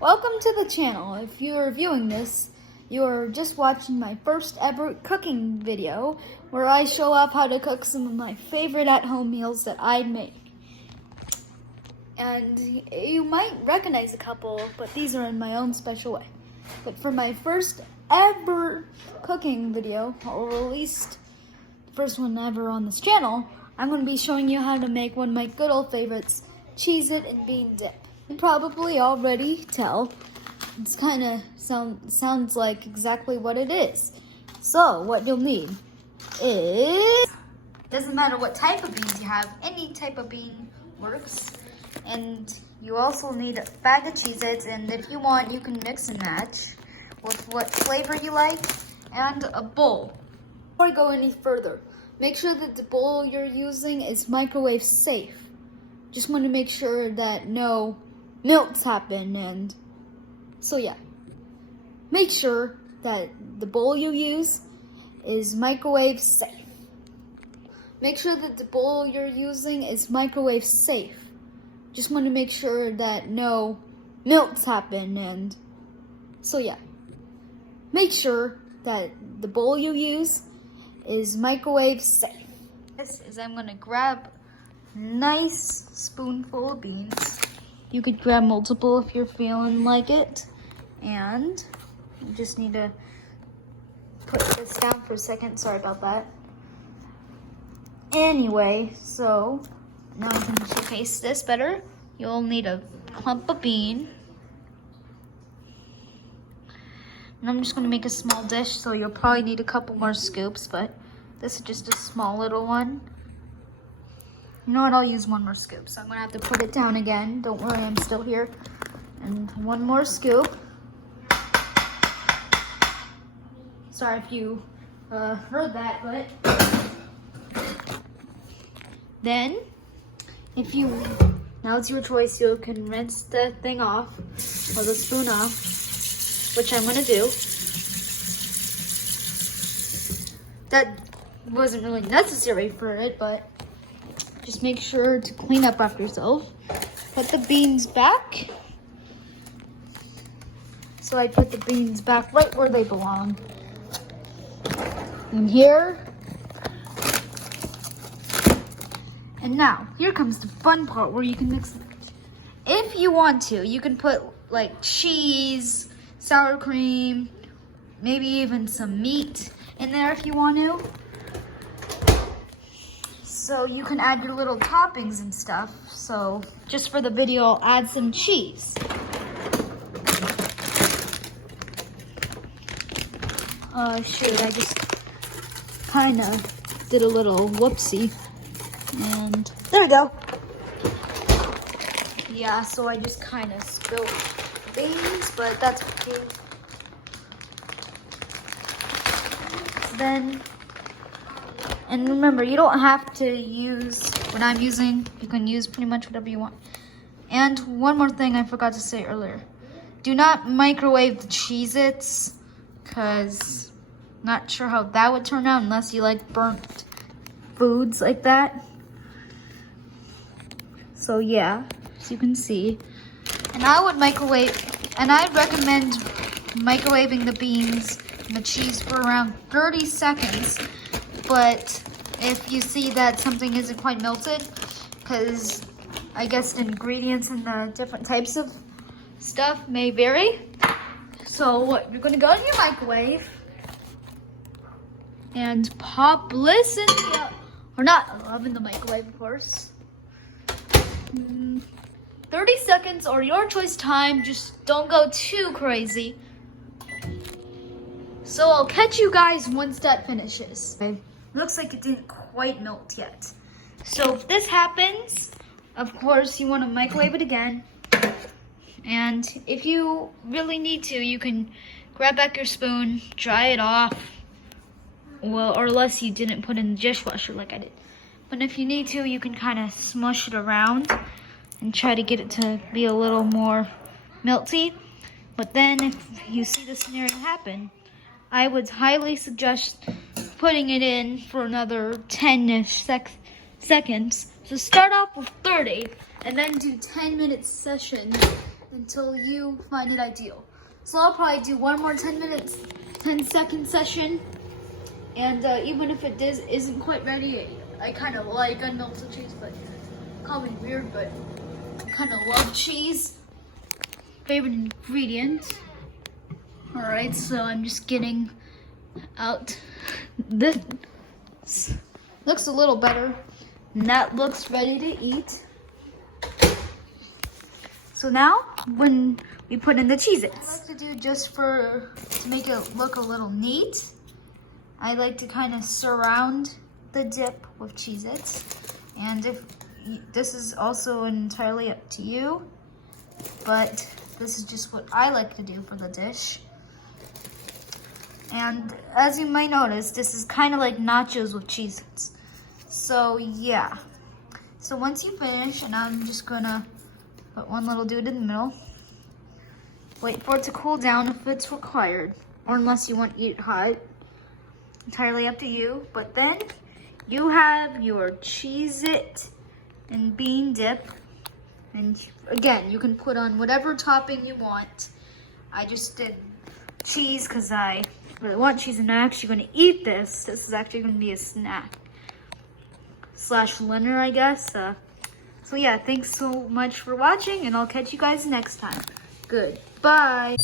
Welcome to the channel. If you're viewing this, you're just watching my first ever cooking video where I show off how to cook some of my favorite at-home meals that I make. And you might recognize a couple, but these are in my own special way. But for my first ever cooking video, or at least the first one ever on this channel, I'm going to be showing you how to make one of my good old favorites, Cheez-It and Bean Dip. You can probably already tell, it's kind of sounds like exactly what it is. So what you'll need is, doesn't matter what type of beans you have, any type of bean works. And you also need a bag of Cheez-Its, and if you want, you can mix and match with what flavor you like, and a bowl. Before I go any further, make sure that the bowl you're using is microwave safe. Just want to make sure that no melts happen, and so yeah. Make sure that the bowl you use is microwave safe. Make sure that the bowl you're using is microwave safe. Just want to make sure that no melts happen, and so yeah. Make sure that the bowl you use is microwave safe. This is, I'm gonna grab a nice spoonful of beans. You could grab multiple if you're feeling like it. And you just need to put this down for a second. Sorry about that. Anyway, so now I can showcase this better. You'll need a clump of bean. And I'm just going to make a small dish, so you'll probably need a couple more scoops, but this is just a small little one. You know what, I'll use one more scoop, so I'm going to have to put it down again. Don't worry, I'm still here. And one more scoop. Sorry if you heard that, but then, now it's your choice. You can rinse the thing off, or the spoon off, which I'm gonna do. That wasn't really necessary for it, but just make sure to clean up after yourself. Put the beans back. So I put the beans back right where they belong. And here. And now, here comes the fun part where you can mix it. If you want to, you can put like cheese, sour cream, maybe even some meat in there if you want to. So you can add your little toppings and stuff. So just for the video, I'll add some cheese. Shoot, I just kind of did a little whoopsie. And there we go. Yeah, so I just kind of spilled beans, but that's okay. Then, and remember, you don't have to use what I'm using. You can use pretty much whatever you want. And one more thing I forgot to say earlier. Do not microwave the Cheez-Its, because I'm not sure how that would turn out unless you like burnt foods like that. So yeah, as you can see. And I would I'd recommend microwaving the beans and the cheese for around 30 seconds. But if you see that something isn't quite melted, because I guess the ingredients and the different types of stuff may vary. So what, you're gonna go in your microwave and pop this in the, or not oven, the microwave, of course. 30 seconds or your choice time, just don't go too crazy. So I'll catch you guys once that finishes. Okay. Looks like it didn't quite melt yet. So if this happens, of course you want to microwave it again. And if you really need to, you can grab back your spoon, dry it off. Well, or unless you didn't put it in the dishwasher like I did. But if you need to, you can kind of smush it around and try to get it to be a little more melty. But then if you see this scenario happen, I would highly suggest putting it in for another 10-ish seconds. So start off with 30 and then do 10-minute sessions until you find it ideal. So I'll probably do one more 10-second session. And even if it isn't quite ready, I kind of like unmelted cheese, but call me weird, but I kind of love cheese. Favorite ingredient. All right, so I'm just getting out this. Looks a little better, and that looks ready to eat. So now, when we put in the Cheez-Its, I like to do just to make it look a little neat, I like to kind of surround the dip with Cheez-Its. And if this is also entirely up to you, but this is just what I like to do for the dish. And as you might notice, this is kind of like nachos with Cheez-Its. So yeah. So once you finish, and I'm just gonna put one little dude in the middle. Wait for it to cool down if it's required, or unless you want to eat it hot. Entirely up to you. But then you have your Cheez-It and bean dip. And again, you can put on whatever topping you want. I just did cheese because I really want cheese, and I'm actually going to eat this. This is actually going to be a snack / dinner, I guess. So yeah, thanks so much for watching, and I'll catch you guys next time. Goodbye.